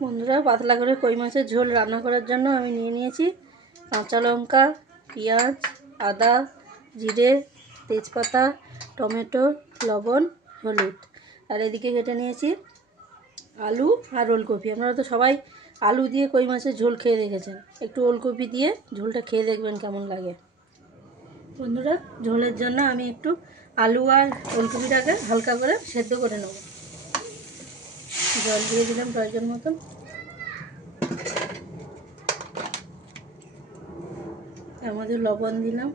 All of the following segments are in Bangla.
বন্ধুরা, পাতলা করে কই মাছের ঝোল রান্না করার জন্য আমি নিয়ে নিয়েছি কাঁচা লঙ্কা, পেঁয়াজ, আদা, জিরে, তেজপাতা, টমেটো, লবণ, হলুদ। আর এদিকে কেটে নিয়েছি আলু আর ওলকপি। আপনারা তো সবাই আলু দিয়ে কই মাছের ঝোল খেয়ে দেখেছেন, একটু ওলকপি দিয়ে ঝোলটা খেয়ে দেখবেন কেমন লাগে। বন্ধুরা, ঝোলের জন্য আমি একটু আলু আর ওলকপিটাকে হালকা করে সেদ্ধ করে নেব। জল দিয়ে দিলাম প্রয়োজন মতন। তার মধ্যে লবণ দিলাম,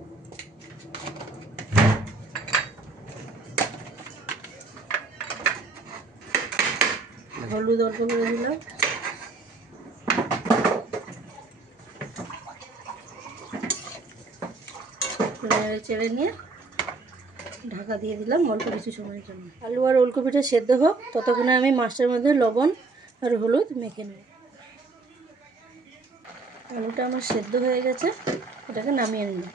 হলুদ অল্প করে দিলাম, চেড়ে নিয়ে ঢাকা দিয়ে দিলাম অল্প কিছু সময়ের জন্য। আলু আর ওলকপিটা সেদ্ধ হোক, ততক্ষণে আমি মাছটার মধ্যে লবণ আর হলুদ মেখে নেব। আলুটা আমার সেদ্ধ হয়ে গেছে, এটাকে নামিয়ে নিলাম।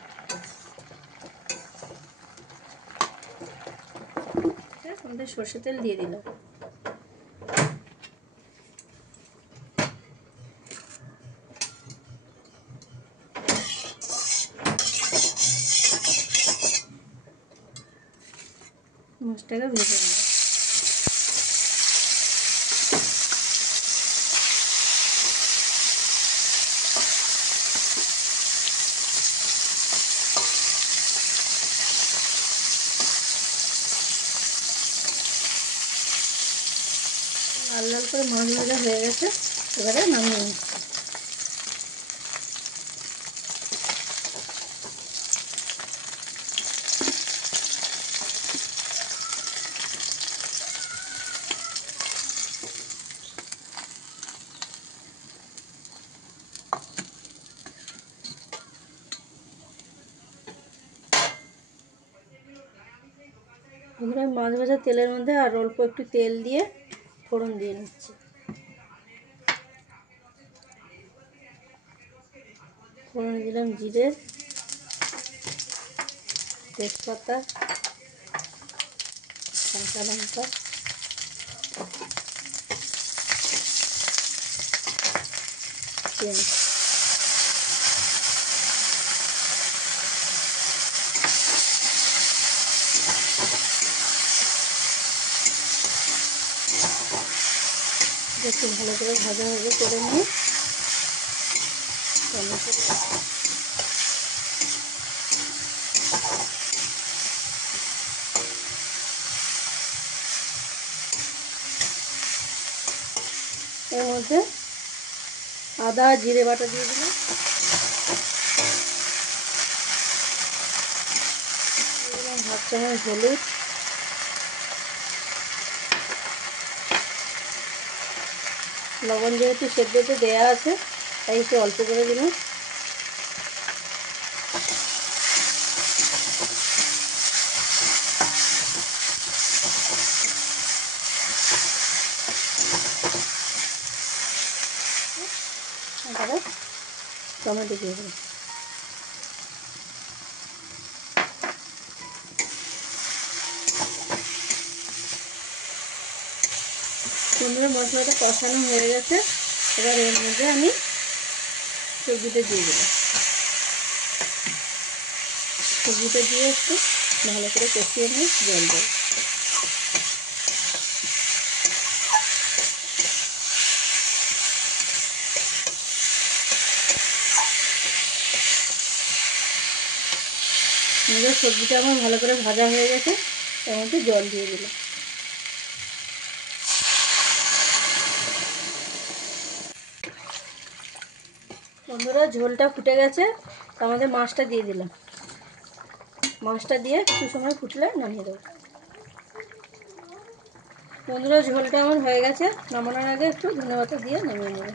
আমাদের সর্ষে তেল দিয়ে দিলাম। মাছটাকে ভেজে নেব। লাল লাল করে মাছ ভাজা হয়ে গেছে, এবারে নামিয়ে নিচ্ছি। আমরা মাছ ভাজা তেলের মধ্যে আর অল্প একটু তেল দিয়ে ফোড়ন দিয়ে নিচ্ছি। ফোড়ন দিলাম জিরে, তেজপাতা, কাঁচা লঙ্কা, পেঁয়াজ। একটু ভালো করে ভাজা ভাজা করে নিয়ে টমেটো, এর মধ্যে আদা জিরে বাটা দিয়ে দিলাম, হাফ চামচ হলুদ, লবণ যেহেতু সেদ্ধতে দেওয়া আছে তাই একটু অল্প করে দিলাম। এবারে টমেটো দিয়ে দিলাম। সুন্দর মশলাটা কষানো হয়ে গেছে, এবার এর মধ্যে আমি সবজিটা দিয়ে দিলাম। সবজিটা দিয়ে একটু ভালো করে কষিয়ে নিয়ে জল দেব। সবজিটা আমার ভালো করে ভাজা হয়ে গেছে, এর মধ্যে জল দিয়ে দিলাম। বন্ধুরা, ঝোলটা ফুটে গেছে, তার মধ্যে মাছটা দিয়ে দিলাম। মাছটা দিয়ে কিছু সময় ফুটলে নামিয়ে দেবো। বন্ধুরা, ঝোলটা আমার হয়ে গেছে, নামানোর আগে একটু ধনেপাতা দিয়ে নামিয়ে নেব।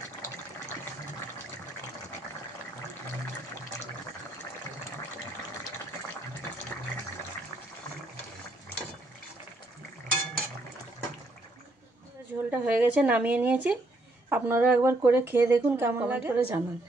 ঝোলটা হয়ে গেছে, নামিয়ে নিয়েছি। আপনারা একবার করে খেয়ে দেখুন কেমন লাগে, করে জানান।